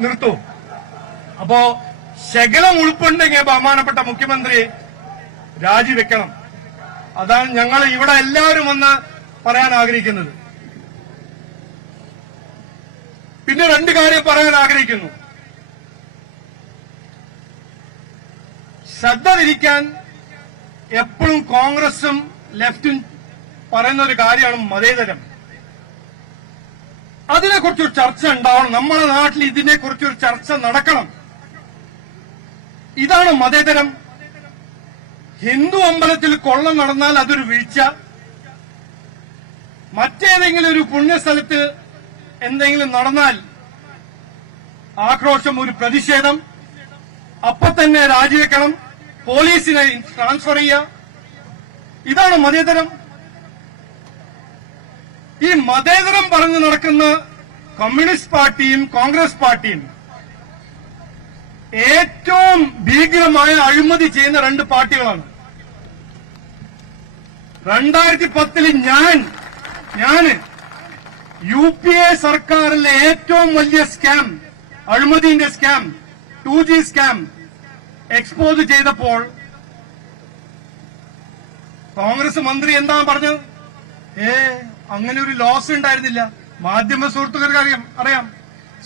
നിർത്തൂ. അപ്പോ ശകലം ഉൾപ്പുണ്ടെങ്കിൽ ബഹുമാനപ്പെട്ട മുഖ്യമന്ത്രി രാജിവെക്കണം. അതാണ് ഞങ്ങൾ ഇവിടെ എല്ലാവരും ഒന്ന് പറയാൻ ആഗ്രഹിക്കുന്നത്. പിന്നെ രണ്ട് കാര്യം പറയാൻ ആഗ്രഹിക്കുന്നു. ശ്രദ്ധ തിരിക്കാൻ എപ്പോഴും കോൺഗ്രസും ലെഫ്റ്റും പറയുന്ന ഒരു കാര്യമാണ് മതേതരം. അതിനെക്കുറിച്ചൊരു ചർച്ച ഉണ്ടാവണം നമ്മുടെ നാട്ടിൽ ഇതിനെക്കുറിച്ചൊരു ചർച്ച നടക്കണം. ഇതാണ് മതേതരം. ഹിന്ദു അമ്പലത്തിൽ കൊള്ളം നടന്നാൽ അതൊരു വീഴ്ച. മറ്റേതെങ്കിലും ഒരു പുണ്യസ്ഥലത്ത് എന്തെങ്കിലും നടന്നാൽ ആക്രോശം ഒരു പ്രതിഷേധം. അപ്പൊ തന്നെ രാജിവെക്കണം. പോലീസിനെ ട്രാൻസ്ഫർ ചെയ്യുക. ഇതാണ് മതേതരം. ഈ മതേതരം പറഞ്ഞു നടക്കുന്ന കമ്മ്യൂണിസ്റ്റ് പാർട്ടിയും കോൺഗ്രസ് പാർട്ടിയും ഏറ്റവും ഭീകരമായ അഴിമതി ചെയ്യുന്ന രണ്ട് പാർട്ടികളാണ്. രണ്ടായിരത്തി പത്തിൽ ഞാൻ ഞാൻ യു പി എ സർക്കാരിലെ ഏറ്റവും വലിയ scam അഴിമതിന്റെ scam two G scam expose ചെയ്തപ്പോൾ കോൺഗ്രസ് മന്ത്രി എന്താ പറഞ്ഞത്? ഏ അങ്ങനെ ഒരു ലോസ് ഉണ്ടായിരുന്നില്ല. മാധ്യമ സുഹൃത്തുക്കൾക്ക് അറിയാം അറിയാം.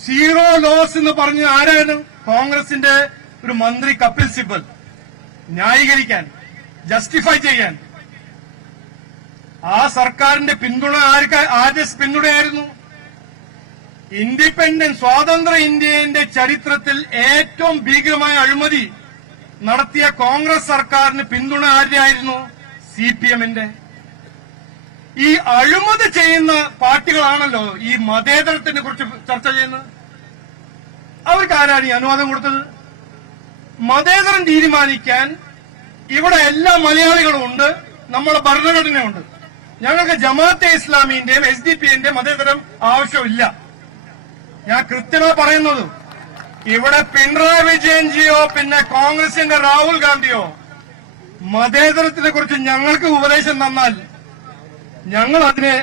സീറോ ലോസ് എന്ന് പറഞ്ഞ് ആരായിരുന്നു കോൺഗ്രസിന്റെ ഒരു മന്ത്രി കപിൽ സിബൽ. ന്യായീകരിക്കാൻ ജസ്റ്റിഫൈ ചെയ്യാൻ. ആ സർക്കാരിന്റെ പിന്തുണ ആർക്ക് ആരുടെ പിന്തുണയായിരുന്നു? ഇൻഡിപെൻഡന്റ് സ്വാതന്ത്ര്യ ഇന്ത്യന്റെ ചരിത്രത്തിൽ ഏറ്റവും ഭീകരമായ അഴിമതി നടത്തിയ കോൺഗ്രസ് സർക്കാരിന് പിന്തുണ ആരുടെയായിരുന്നു? സി പി എമ്മിന്റെ ഈ അഴിമതി ചെയ്യുന്ന പാർട്ടികളാണല്ലോ ഈ മതേതരത്തിനെ കുറിച്ച് ചർച്ച ചെയ്യുന്നത്? അവർക്ക് ആരാണ് ഈ അനുവാദം കൊടുത്തത്? മതേതരം തീരുമാനിക്കാൻ ഇവിടെ എല്ലാ മലയാളികളും ഉണ്ട് നമ്മുടെ ഭരണഘടനയുണ്ട് ഞങ്ങൾക്ക് ജമാഅത്തെ ഇസ്ലാമിന്റെയും എസ് ഡി പിന്റെയും മതേതരം ആവശ്യമില്ല. ഞാൻ കൃത്യമായി പറയുന്നത് ഇവിടെ പിണറായി വിജയൻജിയോ പിന്നെ കോൺഗ്രസിന്റെ രാഹുൽ ഗാന്ധിയോ മതേതരത്തിനെ കുറിച്ച് ഞങ്ങൾക്ക് ഉപദേശം തന്നാൽ ഞങ്ങൾ അതിനെ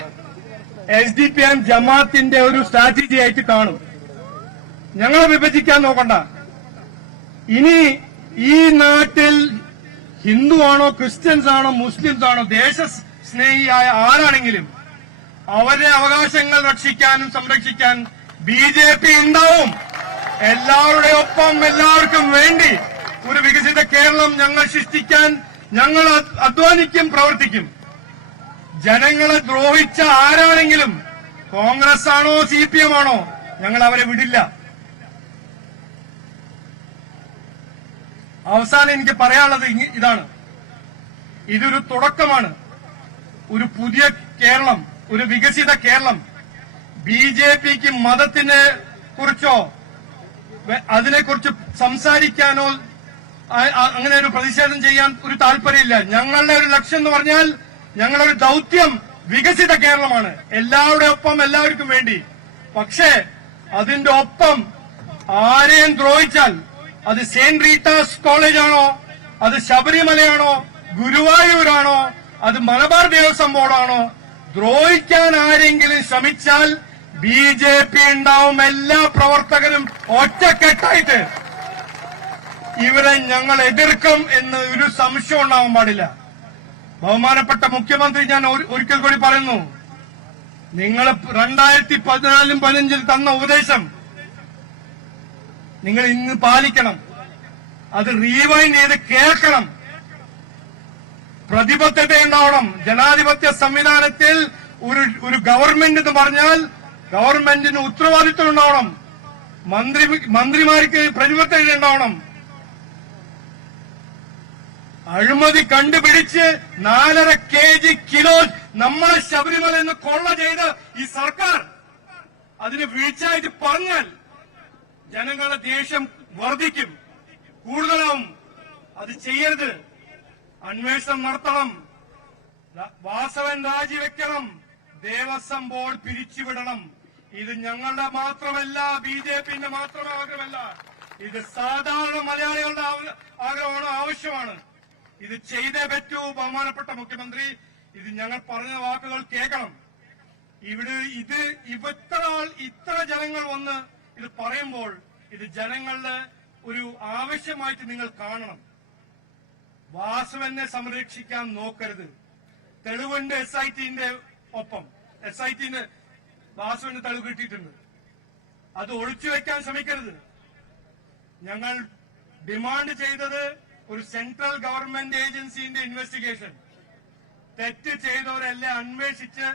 എസ് ഡി പി എം ജമാഅത്തിന്റെ ഒരു സ്ട്രാറ്റജി ആയിട്ട് കാണും. ഞങ്ങളെ വിഭജിക്കാൻ നോക്കണ്ട. ഇനി ഈ നാട്ടിൽ ഹിന്ദു ആണോ ക്രിസ്ത്യൻസ് ആണോ മുസ്ലിംസ് ആണോ ദേശ സ്നേഹിയായ ആരാണെങ്കിലും അവരുടെ അവകാശങ്ങൾ രക്ഷിക്കാനും സംരക്ഷിക്കാൻ ബി ജെ പി ഉണ്ടാവും. എല്ലാവരുടെ ഒപ്പം എല്ലാവർക്കും വേണ്ടി ഒരു വികസിത കേരളം ഞങ്ങൾ സൃഷ്ടിക്കാൻ ഞങ്ങൾ അധ്വാനിക്കും പ്രവർത്തിക്കും. ജനങ്ങളെ ദ്രോഹിച്ച ആരാണെങ്കിലും കോൺഗ്രസ് ആണോ സി പി എം ആണോ ഞങ്ങൾ അവരെ വിടില്ല. അവസാനം എനിക്ക് പറയാനുള്ളത് ഇതാണ്. ഇതൊരു തുടക്കമാണ്. ഒരു പുതിയ കേരളം ഒരു വികസിത കേരളം. ബി ജെ പിക്ക് മതത്തിനെ കുറിച്ചോ അതിനെക്കുറിച്ച് സംസാരിക്കാനോ അങ്ങനെ ഒരു പ്രതിഷേധം ചെയ്യാൻ ഒരു താല്പര്യമില്ല. ഞങ്ങളുടെ ഒരു ലക്ഷ്യം എന്ന് പറഞ്ഞാൽ ഞങ്ങളുടെ ഒരു ദൗത്യം വികസിത കേരളമാണ്. എല്ലാവരുടെ ഒപ്പം എല്ലാവർക്കും വേണ്ടി. പക്ഷേ അതിന്റെ ഒപ്പം ആരെയും ദ്രോഹിച്ചാൽ അത് സെന്റ് റീറ്റാസ് കോളേജാണോ അത് ശബരിമലയാണോ ഗുരുവായൂരാണോ അത് മലബാർ ദേവസ്വം ബോർഡാണോ ദ്രോഹിക്കാൻ ആരെങ്കിലും ശ്രമിച്ചാൽ ബി ജെ പി ഉണ്ടാവും എല്ലാ പ്രവർത്തകരും ഒറ്റക്കെട്ടായിട്ട്. ഇവരെ ഞങ്ങൾ എതിർക്കും എന്ന് ഒരു സംശയം ഉണ്ടാവാൻ പാടില്ല. ബഹുമാനപ്പെട്ട മുഖ്യമന്ത്രി ഞാൻ ഒരു- ഒരിക്കൽ കൂടി പറയുന്നു. നിങ്ങൾ രണ്ടായിരത്തി പതിനാലും പതിനഞ്ചിൽ തന്ന ഉപദേശം നിങ്ങൾ ഇന്ന് പാലിക്കണം. അത് റീവൈൻഡ് ചെയ്ത് കേൾക്കണം. പ്രതിബദ്ധത ഉണ്ടാവണം. ജനാധിപത്യ സംവിധാനത്തിൽ ഒരു ഒരു ഗവൺമെന്റ് എന്ന് പറഞ്ഞാൽ ഗവൺമെന്റിന് ഉത്തരവാദിത്വം ഉണ്ടാവണം. മന്ത്രി മന്ത്രിമാർക്ക് പ്രതിബദ്ധത ഉണ്ടാവണം. അഴിമതി കണ്ടുപിടിച്ച് നാലര കെ ജി കിലോ നമ്മളെ ശബരിമല എന്ന് കൊള്ള ചെയ്ത് ഈ സർക്കാർ. അതിന് വീഴ്ചയായിട്ട് പറഞ്ഞാൽ ജനങ്ങളുടെ ദേഷ്യം വർദ്ധിക്കും. കൂടുതലാവും അത് ചെയ്യരുത്. അന്വേഷണം നടത്തണം. വാസവൻ രാജിവെക്കണം. ദേവസ്വം ബോർഡ് പിരിച്ചുവിടണം. ഇത് ഞങ്ങളുടെ മാത്രമല്ല ബി ജെ പിന്റെ മാത്രം ആഗ്രഹമല്ല. ഇത് സാധാരണ മലയാളികളുടെ ആഗ്രഹമാണ് ആവശ്യമാണ്. ഇത് ചെയ്തേ പറ്റൂ ബഹുമാനപ്പെട്ട മുഖ്യമന്ത്രി. ഇത് ഞങ്ങൾ പറഞ്ഞ വാക്കുകൾ കേൾക്കണം. ഇവിടെ ഇത് ഇത്ര ആൾ ഇത്ര ജനങ്ങൾ വന്ന് ഇത് പറയുമ്പോൾ ഇത് ജനങ്ങളുടെ ഒരു ആവശ്യമായിട്ട് നിങ്ങൾ കാണണം. വാസുവിനെ സംരക്ഷിക്കാൻ നോക്കരുത്. തെളിവുണ്ട് എസ് ഐ ടിന്റെ ഒപ്പം. എസ് ഐ ടിന് വാസുവിന് തെളിവ് കിട്ടിയിട്ടുണ്ട്. അത് ഒളിച്ചു വെക്കാൻ ശ്രമിക്കരുത്. ഞങ്ങൾ ഡിമാൻഡ് ചെയ്തത് ഒരു സെൻട്രൽ ഗവൺമെന്റ് ഏജൻസിന്റെ ഇൻവെസ്റ്റിഗേഷൻ തെറ്റ് ചെയ്തവരെല്ലാം അന്വേഷിച്ച്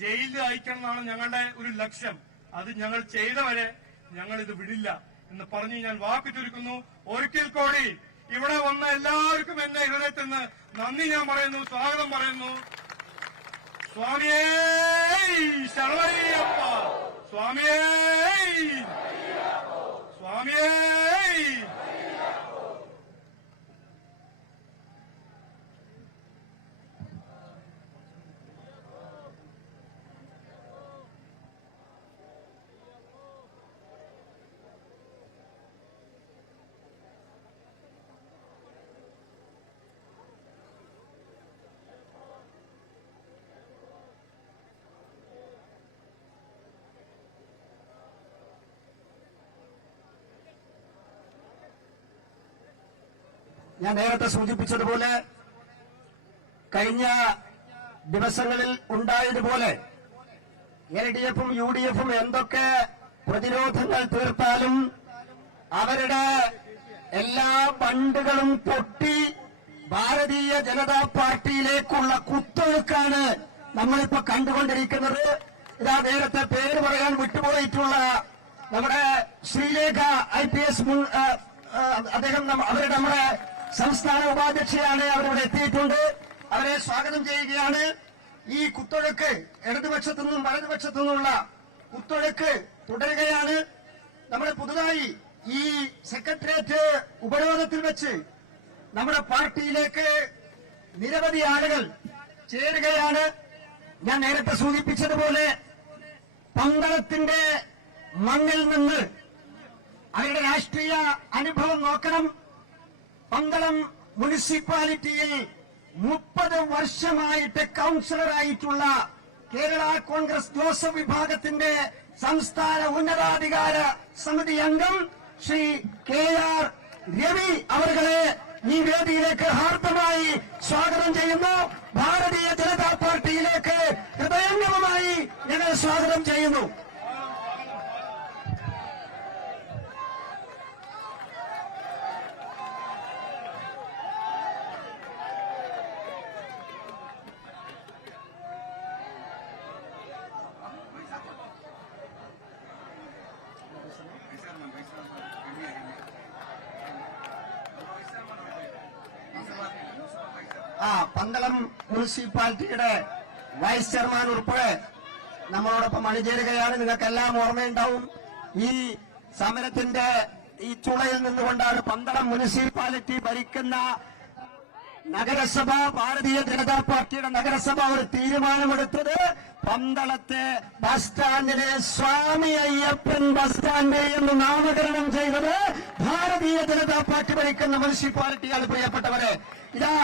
ജയിലിൽ അയക്കണം എന്നാണ് ഞങ്ങളുടെ ഒരു ലക്ഷ്യം. അത് ഞങ്ങൾ ചെയ്തവരെ ഞങ്ങൾ ഇത് വിടില്ല എന്ന് പറഞ്ഞ് ഞാൻ വാക്ക് ചുരുക്കുന്നു ഒരിക്കൽ കൂടി ഇവിടെ വന്ന എല്ലാവർക്കും എന്റെ ഹൃദയത്തിൽ നിന്ന് നന്ദി ഞാൻ പറയുന്നു സ്വാഗതം പറയുന്നു. സ്വാമിയേ സ്വാമിയേ സ്വാമിയേ. ഞാൻ നേരത്തെ സൂചിപ്പിച്ചതുപോലെ കഴിഞ്ഞ ദിവസങ്ങളിൽ ഉണ്ടായതുപോലെ എൽ ഡി എഫും യു ഡി എഫും എന്തൊക്കെ പ്രതിരോധങ്ങൾ തീർത്താലും അവരുടെ എല്ലാ ബണ്ടുകളും പൊട്ടി ഭാരതീയ ജനതാ പാർട്ടിയിലേക്കുള്ള കുത്തൊഴുക്കാണ് നമ്മളിപ്പോ കണ്ടുകൊണ്ടിരിക്കുന്നത്. ഇതാ നേരത്തെ പേര് പറയാൻ വിട്ടുപോയിട്ടുള്ള നമ്മുടെ ശ്രീലേഖ ഐ പി എസ് മുൻ അദ്ദേഹം അവരുടെ നമ്മുടെ സംസ്ഥാന ഉപാധ്യക്ഷയാണ് അവരിവിടെ എത്തിയിട്ടുണ്ട്. അവരെ സ്വാഗതം ചെയ്യുകയാണ്. ഈ കുത്തൊഴുക്ക് ഇടതുപക്ഷത്തു നിന്നും വലതുപക്ഷത്തു നിന്നുള്ള കുത്തൊഴുക്ക് തുടരുകയാണ്. നമ്മുടെ പുതുതായി ഈ സെക്രട്ടേറിയറ്റ് ഉപരോധത്തിൽ വെച്ച് നമ്മുടെ പാർട്ടിയിലേക്ക് നിരവധി ആളുകൾ ചേരുകയാണ്. ഞാൻ നേരത്തെ സൂചിപ്പിച്ചതുപോലെ പന്തളത്തിന്റെ മണ്ണിൽ നിന്ന് അവരുടെ രാഷ്ട്രീയ അനുഭവം നോക്കണം. പന്തളം മുനിസിപ്പാലിറ്റിയിൽ മുപ്പത് വർഷമായിട്ട് കൌൺസിലറായിട്ടുള്ള കേരള കോൺഗ്രസ് ജോസഫ് വിഭാഗത്തിന്റെ സംസ്ഥാന ഉന്നതാധികാര സമിതി അംഗം ശ്രീ കെ ആർ രവി അവരെ ഈ വേദിയിലേക്ക് ഹാർദമായി സ്വാഗതം ചെയ്യുന്നു. ഭാരതീയ ജനതാ പാർട്ടിയിലേക്ക് ഹൃദയംഗമമായി ഞങ്ങൾ സ്വാഗതം ചെയ്യുന്നു ആ പന്തളം മുനിസിപ്പാലിറ്റിയുടെ വൈസ് ചെയർമാൻ ഉൾപ്പെടെ നമ്മളോടൊപ്പം അണിചേരുകയാണ്. നിങ്ങൾക്കെല്ലാം ഓർമ്മയുണ്ടാവും. ഈ സമരത്തിന്റെ ഈ ചുളയിൽ നിന്നുകൊണ്ടാണ് പന്തളം മുനിസിപ്പാലിറ്റി ഭരിക്കുന്ന നഗരസഭ ഭാരതീയ ജനതാ പാർട്ടിയുടെ നഗരസഭ ഒരു തീരുമാനമെടുത്തത് പന്തളത്തെ ബസ് സ്റ്റാൻഡിലെ സ്വാമി അയ്യപ്പൻ ബസ് സ്റ്റാൻഡ് എന്ന് നാമകരണം ചെയ്തത് ഭാരതീയ ജനതാ പാർട്ടി ഭരിക്കുന്ന മുനിസിപ്പാലിറ്റിയാണ് പ്രിയപ്പെട്ടവരെ. ഇതാ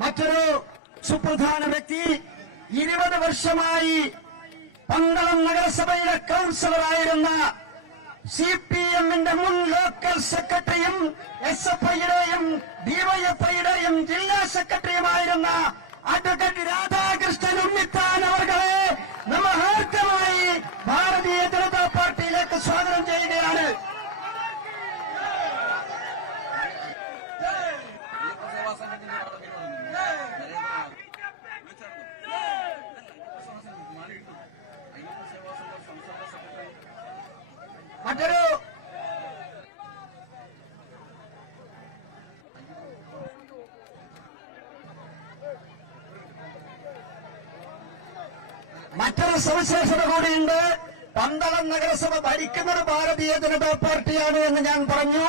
മറ്റൊരു സുപ്രധാന വ്യക്തി ഇരുപത് വർഷമായി പന്തളം നഗരസഭയിലെ കൌൺസിലറായിരുന്ന സി പി എമ്മിന്റെ മുൻ ലോക്കൽ സെക്രട്ടറിയും എസ് എഫ് ഐയുടെയും ഡിവൈഎഫ്ഐയുടെയും ജില്ലാ സെക്രട്ടറിയുമായിരുന്ന അഡ്വക്കേറ്റ് രാധാകൃഷ്ണൻ ഉണ്ണിത്താൻ അവർകളെ നമ്മൾ ഹാർദ്യമായി ഭാരതീയ ജനതാ പാർട്ടിയിലേക്ക് സ്വാഗതം ചെയ്യുകയാണ് അയ്യപ്പ സേവാ സംഘത്തിന്റെ അയ്യപ്പ സേവാ സംഘം സംസ്ഥാന സെക്രട്ടറി മറ്റൊരു മറ്റൊരു സവിശേഷത കൂടിയുണ്ട് പന്തളം നഗരസഭ ഭരിക്കുന്നത് ഭാരതീയ ജനതാ പാർട്ടിയാണ് എന്ന് ഞാൻ പറഞ്ഞു.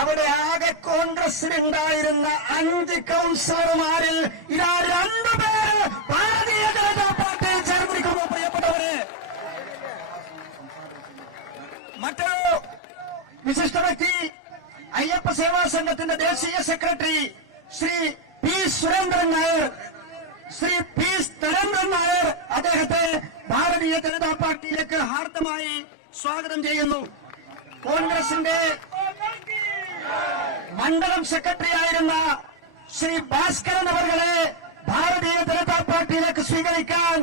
അവിടെ ആകെ കോൺഗ്രസിനുണ്ടായിരുന്ന അഞ്ച് കൗൺസിലർമാരിൽ ഇതാ രണ്ടുപേര് ഭാരതീയ ജനതാ പാർട്ടിയിൽ ചേർന്നിരിക്കുന്നു പ്രിയപ്പെട്ടവരെ. മറ്റൊരു വിശിഷ്ട വ്യക്തി അയ്യപ്പ സേവാ സംഘത്തിന്റെ ദേശീയ secretary Shri P Surendran Nair. Shri P Surendran Nair അദ്ദേഹത്തെ ഭാരതീയ ജനതാ പാർട്ടിയിലേക്ക് ഹാർദമായി സ്വാഗതം ചെയ്യുന്നു. കോൺഗ്രസിന്റെ മണ്ഡലം സെക്രട്ടറി ആയിരുന്ന ശ്രീ ഭാസ്കരൻ അവർകളെ ഭാരതീയ ജനതാ പാർട്ടിയിലേക്ക് സ്വീകരിക്കാൻ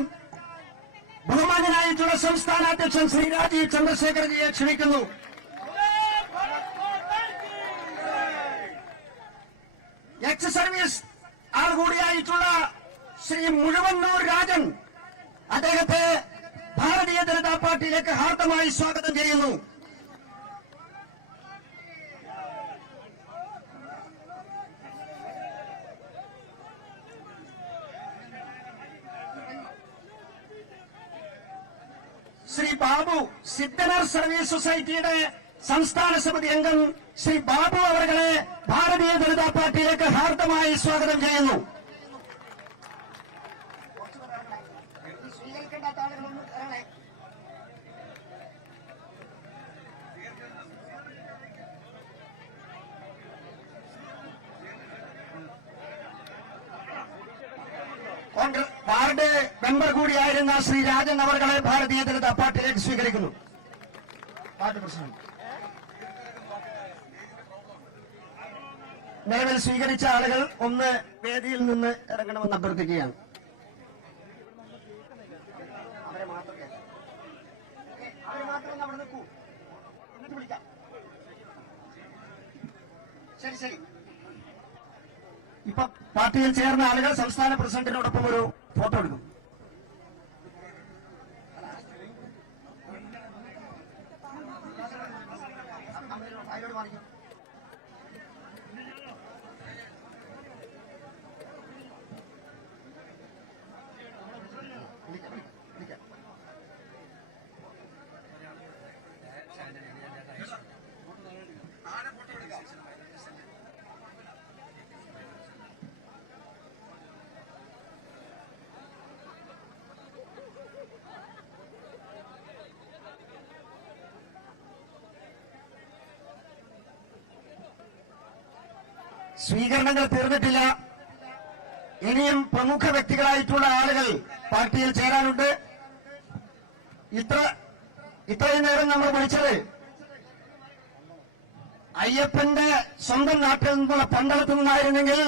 ബഹുമാനായിട്ടുള്ള സംസ്ഥാന അധ്യക്ഷൻ ശ്രീ രാജീവ് ചന്ദ്രശേഖരജിയെ ക്ഷണിക്കുന്നു. എക്സ് സർവീസ് ആൾ കൂടിയായിട്ടുള്ള ശ്രീ മുഴുവന്നൂർ രാജൻ അദ്ദേഹത്തെ ഭാരതീയ ജനതാ പാർട്ടിയിലേക്ക് ഹാർദമായി സ്വാഗതം ചെയ്യുന്നു. ശ്രീ ബാബു സിദ്ധനർ സർവീസ് സൊസൈറ്റിയുടെ സംസ്ഥാന സമിതി അംഗം ശ്രീ ബാബു അവരെ ഭാരതീയ ജനതാ പാർട്ടിയിലേക്ക് ഹാർദമായി സ്വാഗതം ചെയ്യുന്നു കോൺഗ്രസ് വാർഡ് മെമ്പർ കൂടിയായിരുന്ന ശ്രീ രാജൻ അവർകളെ ഭാരതീയ ജനതാ പാർട്ടിയിലേക്ക് സ്വീകരിക്കുന്നു. നിലവിൽ സ്വീകരിച്ച ആളുകൾ ഒന്ന് വേദിയിൽ നിന്ന് ഇറങ്ങണമെന്ന് അഭ്യർത്ഥിക്കുകയാണ്. അവരെ മാത്രം. അവരെ മാത്രം അവിടെ എന്നിട്ട് വിളിക്കാം. ശരി ശരി. ഇപ്പൊ പാർട്ടിയിൽ ചേർന്ന ആളുകൾ സംസ്ഥാന പ്രസിഡന്റിനോടൊപ്പം ഒരു ഫോട്ടോ എടുക്കും. 감사합니다. സ്വീകരണങ്ങൾ തീർന്നിട്ടില്ല. ഇനിയും പ്രമുഖ വ്യക്തികളായിട്ടുള്ള ആളുകൾ പാർട്ടിയിൽ ചേരാനുണ്ട്. ഇത്ര ഇത്രയും നേരം നമ്മൾ വിളിച്ചത് അയ്യപ്പന്റെ സ്വന്തം നാട്ടിൽ നിന്നുള്ള പന്തളത്തു നിന്നായിരുന്നെങ്കിൽ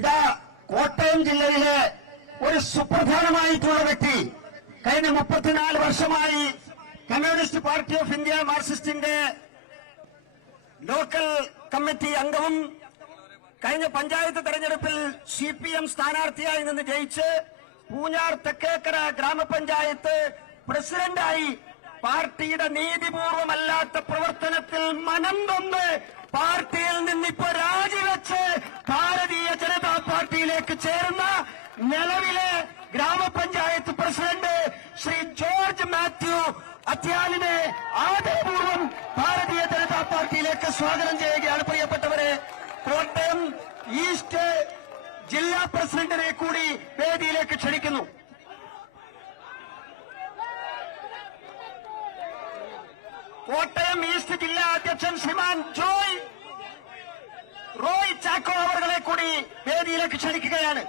ഇതാ കോട്ടയം ജില്ലയിലെ ഒരു സുപ്രധാനമായിട്ടുള്ള വ്യക്തി കഴിഞ്ഞ മുപ്പത്തിനാല് വർഷമായി കമ്മ്യൂണിസ്റ്റ് പാർട്ടി ഓഫ് ഇന്ത്യ മാർക്സിസ്റ്റിന്റെ ലോക്കൽ കമ്മിറ്റി അംഗവും കഴിഞ്ഞ പഞ്ചായത്ത് തെരഞ്ഞെടുപ്പിൽ സി പി എം സ്ഥാനാർത്ഥിയായി നിന്ന് ജയിച്ച് പൂഞ്ഞാർ തെക്കേക്കര ഗ്രാമപഞ്ചായത്ത് പ്രസിഡന്റായി പാർട്ടിയുടെ നീതിപൂർവമല്ലാത്ത പ്രവർത്തനത്തിൽ മനം നൊന്ന് പാർട്ടിയിൽ നിന്നിപ്പോ രാജിവെച്ച് ഭാരതീയ ജനതാ പാർട്ടിയിലേക്ക് ചേർന്ന നിലവിലെ grama panchayat president Shri George Mathew അത്യാലിനെ ആദരപൂർവം ഭാരതീയ ജനതാ പാർട്ടിയിലേക്ക് സ്വാഗതം ചെയ്യുകയാണ് പ്രിയപ്പെട്ടവരെ. കോട്ടയം ഈസ്റ്റ് ജില്ലാ പ്രസിഡന്റിനെ കൂടി വേദിയിലേക്ക് ക്ഷണിക്കുന്നു. കോട്ടയം ഈസ്റ്റ് ജില്ലാ അധ്യക്ഷൻ ശ്രീമാൻ ജോയ് റോയ് ചാക്കോ അവരുടെ കൂടി വേദിയിലേക്ക് ക്ഷണിക്കുകയാണ്.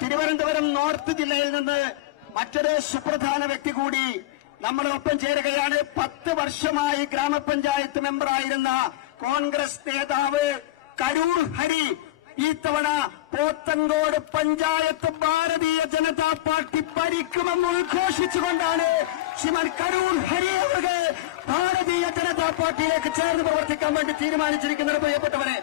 തിരുവനന്തപുരം നോർത്ത് ജില്ലയിൽ നിന്ന് മറ്റൊരു സുപ്രധാന വ്യക്തി കൂടി നമ്മുടെ ഒപ്പം ചേരുകയാണ്. പത്ത് വർഷമായി ഗ്രാമപഞ്ചായത്ത് മെമ്പറായിരുന്ന കോൺഗ്രസ് നേതാവ് കരൂർ ഹരി. ഇത്തവണ പോത്തങ്കോട് പഞ്ചായത്ത് ഭാരതീയ ജനതാ പാർട്ടി ഭരിക്കുമെന്ന് ഉദ്ഘോഷിച്ചുകൊണ്ടാണ് ശ്രീമാൻ കരൂർ ഹരി അവർക്ക് ഭാരതീയ ജനതാ പാർട്ടിയിലേക്ക് ചേർന്ന് പ്രവർത്തിക്കാൻ വേണ്ടി തീരുമാനിച്ചിരിക്കുന്നത്. പ്രിയപ്പെട്ടവരെ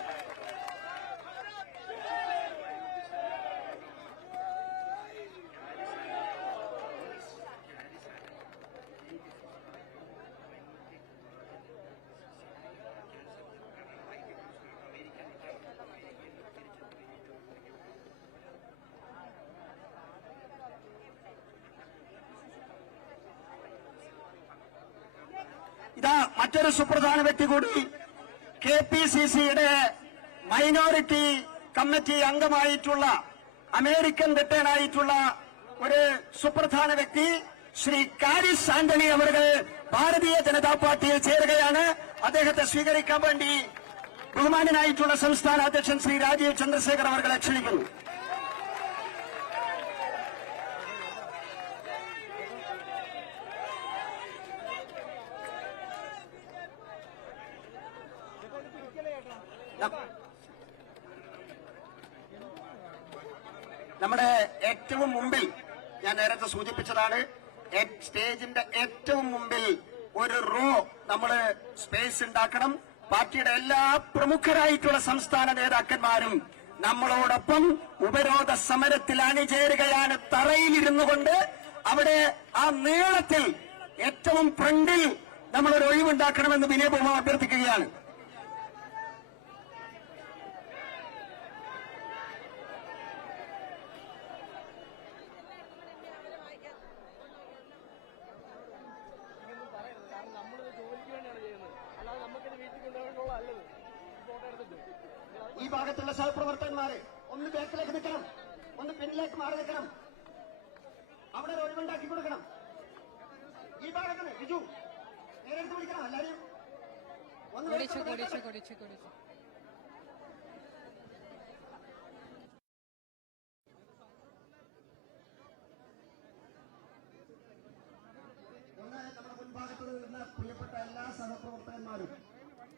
ഇതാ മറ്റൊരു സുപ്രധാന വ്യക്തി കൂടി കെ പി സി സിയുടെ മൈനോറിറ്റി കമ്മിറ്റി അംഗമായിട്ടുള്ള അമേരിക്കൻ റിട്ടേൺ ഒരു സുപ്രധാന വ്യക്തി ശ്രീ കാരിസ് ആന്റണി അവർ ഭാരതീയ ജനതാ പാർട്ടിയിൽ ചേരുകയാണ്. അദ്ദേഹത്തെ സ്വീകരിക്കാൻ വേണ്ടി ബഹുമാനനായിട്ടുള്ള സംസ്ഥാന അധ്യക്ഷൻ ശ്രീ രാജീവ് ചന്ദ്രശേഖർ അവർ ക്ഷണിക്കുന്നു നമ്മുടെ ഏറ്റവും മുമ്പിൽ ഞാൻ നേരത്തെ ഏ- സ്റ്റേജിന്റെ ഏറ്റവും മുമ്പിൽ ഒരു റോ നമ്മൾ സ്പേസ് ഉണ്ടാക്കണം. പാർട്ടിയുടെ എല്ലാ പ്രമുഖരായിട്ടുള്ള സംസ്ഥാന നേതാക്കന്മാരും നമ്മളോടൊപ്പം ഉപരോധ സമരത്തിൽ അണിചേരുകയാണ്. തറയിലിരുന്നു കൊണ്ട് അവിടെ ആ നീളത്തിൽ ഏറ്റവും ഫ്രണ്ടിൽ നമ്മളൊരു ഒഴിവുണ്ടാക്കണമെന്ന് വിനയപൂർവം അഭ്യർത്ഥിക്കുകയാണ്. ഈ ഭാഗത്തുള്ള സഹപ്രവർത്തകന്മാരെ ഒന്ന് ബാക്കിലേക്ക് നിൽക്കണം. ഒന്ന് പിന്നിലേക്ക് മാറി നിൽക്കണം. അവിടെ ഒഴിവുണ്ടാക്കി കൊടുക്കണം. ഈ ഭാഗത്തിന് ബിജു നേരെടുത്ത് വിളിക്കണം എല്ലാരെയും. ഒന്ന്